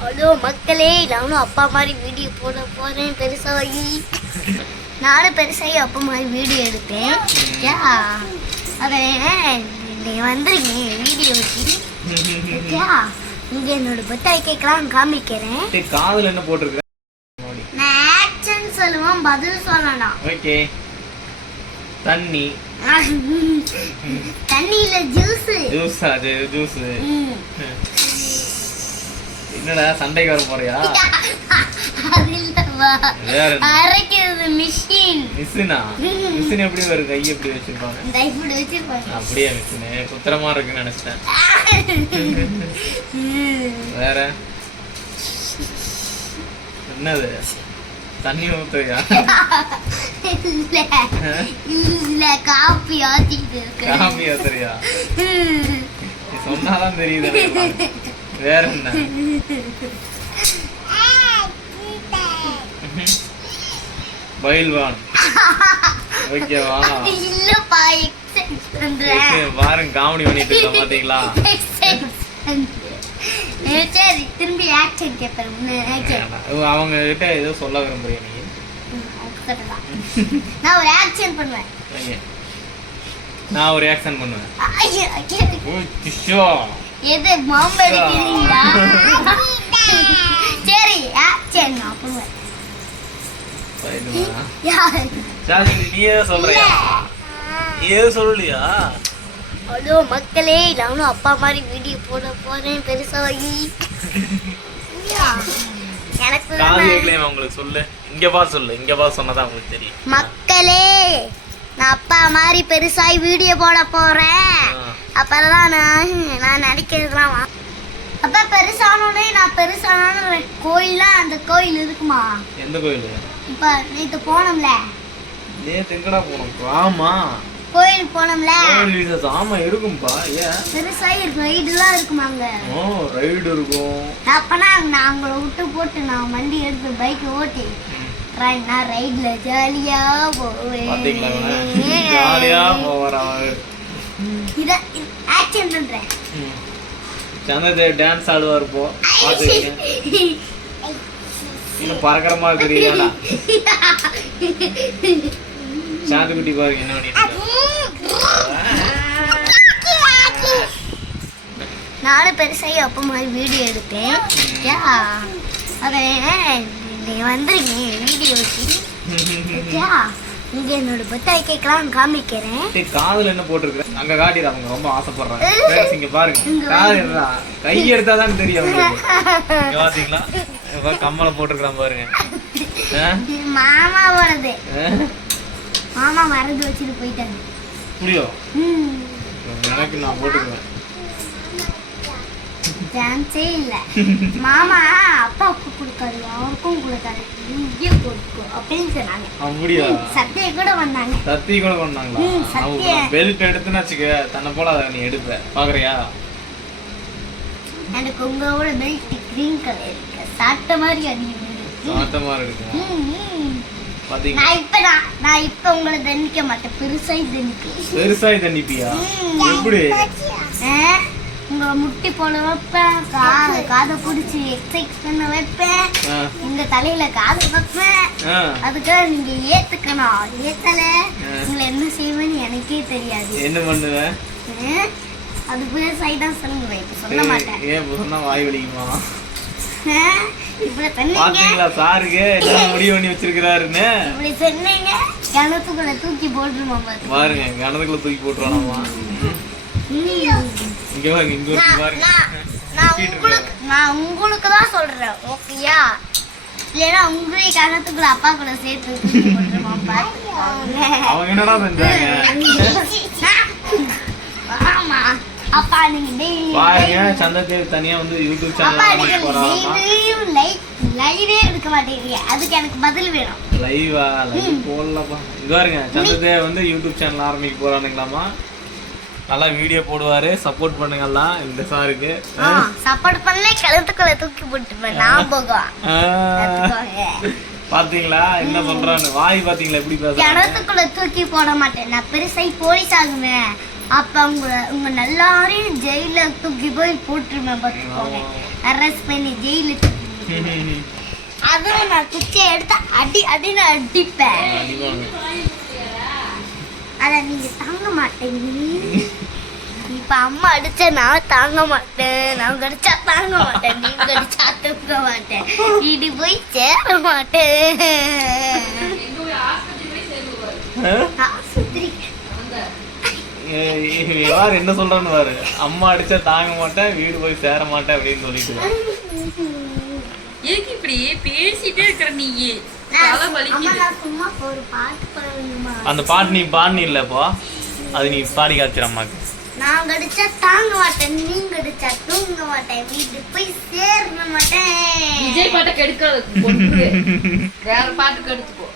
Hello மக்களே நானும் அப்பா மாதிரி வீடியோ போட போறேன் பெருசாகி நானும் பெருசாகி அப்பா மாதிரி வீடியோ எடுப்பேன். யா அதை நீ வந்துருங்க வீடியோ வச்சு யா இங்கே என்னோட பத்தாய் கேட்கலாம் காமிக்கிறேன் காதுல என்ன போட்டிருக்க நான் ஆக்ஷன் சொல்லுவேன் பதில் சொல்லணும். ஓகே. தண்ணி. தண்ணியில ஜூஸ் ஜூஸ் அது ஜூஸ் என்னடா சண்டைக்கு வர போறியா? அரைக்கிறது மிஷின் மிஸ்ஸுனா மிஸ்ஸுன்னு எப்படி வரும்? கை எப்படி வச்சிருப்பாங்க? அப்படியே மிஸ்ஸுன்னு குத்திரமா இருக்குன்னு நினைச்சிட்டேன். வேற? என்னது? தண்ணி ஊத்துறியா? இல்ல. காப்பி ஆத்திட்டு ஊத்துறியா நீ சொன்னாதான் தெரியுது. வேற என்ன? பயில்வான். ஓகேவா? இல்லப்பா பாருங்க காமெடி பண்ணிட்டு இருக்கா பாத்தீங்களா? சரி திரும்பி ஆக்ஷன் கேட்பேன் அவங்க கிட்ட ஏதோ சொல்ல விரும்புறிய நீ? நான் ஒரு ஆக்ஷன் பண்ணுவேன். நான் ஒரு ஆக்ஷன் பண்ணுவேன். ஐயோ. எது அடிக்கிறீங்களா சரி ஆக்ஷன் நான் சொல்றியா? நீ ஏதோ சொல்லலையா? ஹலோ மக்களே நானும் அப்பா மாதிரி வீடியோ போட போறேன் பெருசாகி உங்களுக்கு சொல்லு. இங்க பாத்து சொல்லு. இங்க உங்களுக்கு தெரியும். மக்களே நான் அப்பா மாதிரி பெருசாகி வீடியோ போட போறேன். அப்பதான் நான் நான் நடிக்கிறதுலாம் வா- அப்ப பெருசானோடனே நான் பெருசான கோயிலாம் அந்த கோயில் இருக்குமா? எந்த கோயில்? இப்ப நேத்து போனோம்ல. நேத்து எங்கடா போனோம்? ஆமா. கோயில் போனோம்ல. ஆமா இருக்கும்பா. ஏன்? ரைடுலாம் இருக்குமா அங்க? ஓ ரைடு இருக்கும். அப்பனா நான் அவங்கள விட்டு போட்டு நான் வண்டி எடுத்து பைக் ஓட்டி நான் ரைட்ல ஜாலியா போவேன். ஜாலியா போவாரான் இத ஆக்ஷன் பண்றேன் சந்திரதேவ் டான்ஸ் ஆடுவார் பாத்துக்கங்க. இன்னும் பறக்கிற மாதிரி தெரியாதா சாந்துக்குட்டி பாருங்க என்ன பண்ணிட்டு இருக்கா. நானும் பெருசாகி அப்பா மாதிரி வீடியோ எடுப்பேன் அதை நீ வந்துருங்க வீடியோ வச்சு இங்க என்னோட பத்தாய் கேட்கலாம் காமிக்கிறேன். சரி, காதுல என்ன போட்டிருக்க அங்க காட்டிடு அவங்க ரொம்ப ஆசைப்படுறாங்க. Friends, இங்க பாருங்க. காது என்னடா? கை எடுத்தாதான் தெரியும் அவங்களுக்கு. இங்க பாத்தீங்களா? கம்மலை போட்டிருக்கிறான் பாருங்க. மாமாவோடது ஆ? மாமா மறந்து வச்சுட்டு போயிட்டாங்க. ம். எனக்கு நான் போட்டுக்குவேன் சான்ஸே இல்ல. மாமா அப்பாவுக்கு கொடுக்காது யாருக்கும் கொடுக்காது இங்கே கொடுக்கும் அப்படின்னு சொன்னாங்க. அப்படியா? சத்திய கூட வந்தாங்க சத்தி கூட சத்திய. பெல்ட் எடுத்துன்னு வச்சுக்க தன்னை போல அதை நீ எடுப்ப. பாக்குறியா? எனக்கு உங்களோட பெல்ட் கிரீன் கலர் இருக்கு. சாப்பிட்ட மாதிரி அதிகம் இருக்கு. சாத்தமா இருக்கும்? ம், ம். பாத்தீங்க. நான் இப்ப நான் இப்ப உங்களை தண்டிக்க மாட்டேன். பெருசாய் தண்டிக்க பெருசாய் தண்டிப்பியா. எப்படி? உங்களை முட்டி போட வைப்பேன் கா- காதை பிடிச்சி எக்ஸசைஸ் பண்ண வைப்பேன். இந்த தலையில காது வைப்பேன். அதுக்காக நீங்க ஏத்துக்கணும். ஏத்தல. உங்களை என்ன செய்வேன்னு எனக்கே தெரியாது. என்ன பண்ணுவ? ஆ? அது பெருசாய் தான் சொல்லுவேன் இப்ப சொல்ல மாட்டேன். ஏன் இப்ப சொன்னா வாய் வலிக்குமா? பாத்தீங்களா சாருக்கு? என்ன முடிவு பண்ணி வச்சிருக்கிறாருன்னு? இப்படி சொன்னீங்க. கிணத்துக்குள்ள தூக்கி போட்டுருமா பாருங்க கணத்துக்குள்ள தூக்கி போட்டுருவானாமா? இங்க பாருங்க இங்க ஒரு நான் பாருங்க. நான்- நான் உங்களுக்கு தான் சொல்றேன் ஓகேயா? இல்லைன்னா உங்களையும் கணத்துக்குள்ள அப்பா கூட சேர்த்து அவங்க என்னடா செஞ்சாங்க? ஆமா. அப்பா நீங்க டெய்லி பாருங்க சந்திரதேவ் தனியா வந்து யூடியூப் சேனல் நீங்க போறாராமா டெய்லியும் லைக் லைவே எடுக்க மாட்டேங்கிறீங்க. அதுக்கு எனக்கு பதில் வேணும். லைவா லைவ் போடலப்பா. இங்க பாருங்க சந்திரதேவ் வந்து யூடியூப் சேனல் ஆரம்பிக்க போறானுங்களாமா நல்லா வீடியோ போடுவாரு. சப்போர்ட் பண்ணுங்கலாம் இந்த சாருக்கு சப்போர்ட் பண்ணல கழுத்துக்குள்ள தூக்கி போட்டுப்பேன். நான் போகும் ஆ, கத்துக்கோங்க. பாத்தீங்களா? என்ன சொல்றான்னு வாய் பாத்தீங்களா? எப்படி பேசுறாங்க கிணத்துக்குள்ள தூக்கி போட மாட்டேன். நான் பெருசாகி போலீஸ் ஆகுவேன் அப்ப உங்க உங்க எல்லாரையும் ஜெயில தூக்கி போய் போட்டுருவேன். பார்த்துக்கோங்க அரெஸ்ட் பண்ணி ஜெயிலுக்கு அதுவும் நான் குச்சியை எடுத்து அடி அடின்னு அடிப்பேன். அத நீங்க தாங்க மாட்டீங்க இப்ப அம்மா அடிச்சா நான் தாங்க மாட்டேன். நான் கடிச்சா தாங்க மாட்டேன். நீ கடிச்சா தூங்க மாட்டேன். வீடு போய் சேர மாட்டேன். யார் என்ன சொல்றான்னு பாரு அம்மா அடிச்சா தாங்க மாட்டேன் வீடு போய் சேர மாட்டேன் அப்படின்னு சொல்லிட்டு எதுக்கு இப்படி பேசிட்டே இருக்கிற நீ அந்த பாட்டு நீ பாடினி இல்லப்போ அது நீ பாடி காய்ச்சிர அம்மாக்கு. நான் கடிச்சா தாங்க மாட்டேன் நீ கடிச்சா தூங்க மாட்டேன் வீடு போய் சேர மாட்டேன். விஜய் பாட்டை கெடுக்காத வேற பாட்டு கெடுத்துக்கோ